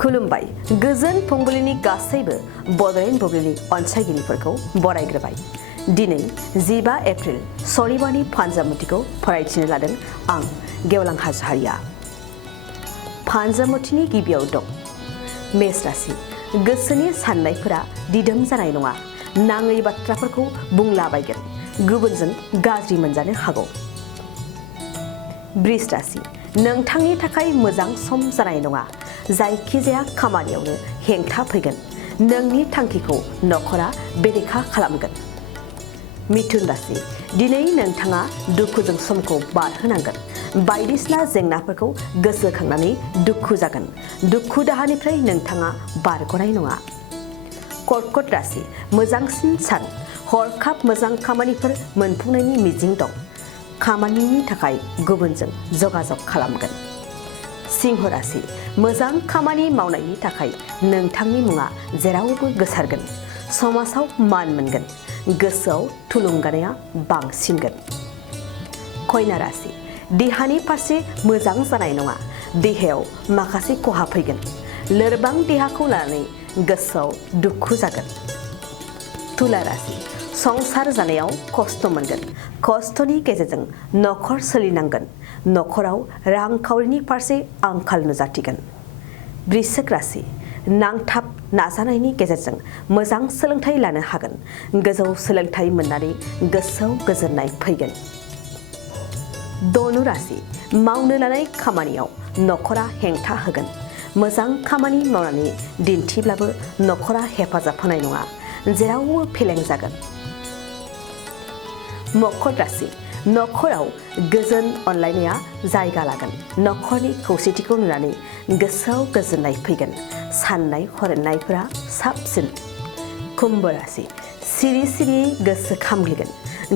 खुलुमबाय गोजोन फुंबिलिनि गासैबो बड'लेण्ड बुब्लिनि अनसायगिरिफोरखौ बरायग्रोबाय। दिनै 15 एप्रिल सनिबारनि फानजामुथिखौ फरायथिनो लादों आं गेवलां हाज'हारिया। फानजामुथिनि गिबियाव दं मेष राशि। गोसोनि साननायफोरा दिदोम जानाय नङा। नाङै बाथ्राफोरखौ बुंलाबायगोन। गुबुनजों गाज्रि मोनजानो हागौ। वृष राशि। नोंथांनि थाखाय मोजां सम जानाय नङा। जायखिजाया खामानियावनो हेंथा फैगोन। नोंनि थांखिखौ नखरा बेरेखा खालामगोन। मिथुन राशि। दिनै नोंथाङा दुखुजों समखौ बारहोनांगोन। बायदिसिना जेंनाफोरखौ गोसोखांनानै दुखु जागोन। दुखु दाहानिफ्राय नोंथाङा बारग'नाय नङा। कर्कट राशि। मोजांसिन सान। हरखाब मोजां खामानिफोर मोनफुंनायनि मिजिं दं। खामानिनि थाखाय गुबुनजों जगाजग खालामगोन। सिंह राशि। मोजां खामानि मावनायनि थाखाय नोंथांनि मुङा जेरावबो गोसारगोन। समाजाव मान मोनगोन। गोसोआव थुलुंगानाया बांसिनगोन। कन्या राशि। देहानि फारसे मोजां जानाय नङा। देहायाव माखासे खहा फैगोन। लोरबां देहाखौ लानानै गोसोआव दुखु जागोन। तुला राशि। संसार जानायाव खस्थ' मोनगोन। खस्थ'नि गेजेरजों नखर सोलिनांगोन। नखराव रांखावरिनि फारसे आंखाल नुजाथिगोन। वृश्चिक राशि। नांथाब नाजानायनि गेजेरजों मोजां सोलोंथाइ लानो हागोन। गोजौ सोलोंथाइ मोननानै गोसोआव गोजोननाय फैगोन। धनु राशि। मावनो लानाय खामानियाव नखरा हेंथा होगोन। मोजां खामानि मावनानै दिन्थिब्लाबो नखरा हेफाजाब होनाय नङा। जेरावबो फेलें जागोन। मकर राशि। नखराव गोजोन अनलायनाया जायगा लागोन। नखरनि खौसेथिखौ नुनानै गोसोआव गोजोननाय फैगोन। साननाय हनायफोरा साबसिन। कुम्भ राशि। सिरि सिरियै गोसो खामग्लिगोन।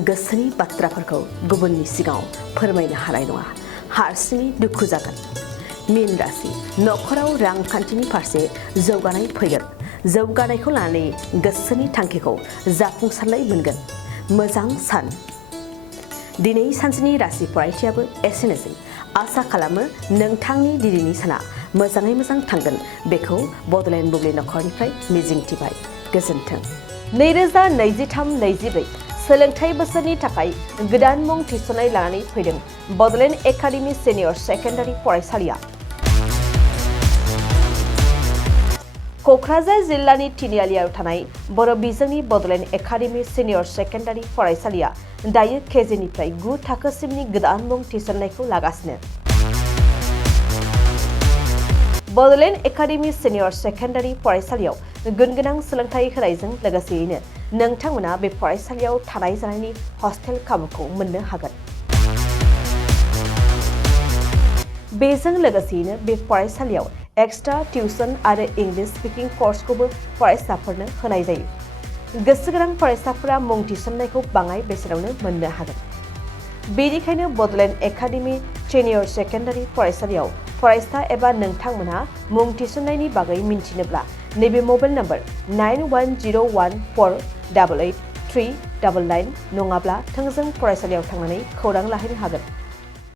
गोसोनि बाथ्राफोरखौ गुबुननि सिगाङाव फोरमायनो हानाय नङा। हारसिङै दुखु जागोन। मीन राशि। नखराव रांखान्थिनि फारसे जौगानाय फैगोन। जौगानायखौ लानानै गोसोनि थांखिखौ जाफुंसारनाय मोनगोन। मोजां सान। दिनै सानसेनि राशि फरायथियाबो एसेनोसै। आसा खालामो नोंथांनि दिनैनि साना मोजाङै मोजां थांगोन। बेखौ बड'लेण्ड बुब्लि नखरनिफ्राय मिजिंथिबाय। गोजोन्थों। 2023-24 सोलोंथाइ बोसोरनि थाखाय गोदान मुं थिसननाय लानानै फैदों बड'लेण्ड एकाडेमि सिनियर सेकेन्डारि फरायसालिया। क'क्राझार जिल्लानि तिनिआलियाव थानाय बर' बिजोंनि बड'लेण्ड एकाडेमि सिनियर सेकेन्डारि फरायसालिया दायो केजिनिफ्राय 9 थाखोसिमनि गोदान मुं थिसननायखौ लागासिनो। बड'लेण्ड एकाडेमि सिनियर सेकेन्डारि फरायसालियाव गुनगोनां सोलोंथाइ होनायजों लोगोसेयैनो नोंथांमोना बे फरायसालियाव थानाय जानायनि हस्टेल खाबुखौ मोननो हागोन। बेजों लोगोसेयैनो बे फरायसालियाव एक्सट्रा टिउसन आरो इंलिश स्पिकिं कर्सखौबो फरायसाफोरनो होनाय जायो। गोसो गोनां फरायसाफोरा मुं थिसननायखौ बाङाय बेसेनावनो मोननो हागोन। बेनिखायनो बड'लेण्ड एकाडेमि सिनियर सेकेन्डारि फरायसालियाव फरायसा एबा नोंथांमोनहा मुं थिसननायनि बागै मिन्थिनोब्ला नैबे मबाइल नम्बर 9101488399 नङाब्ला थोंजों फरायसालियाव थांनानै खौरां लाहैनो हागोन।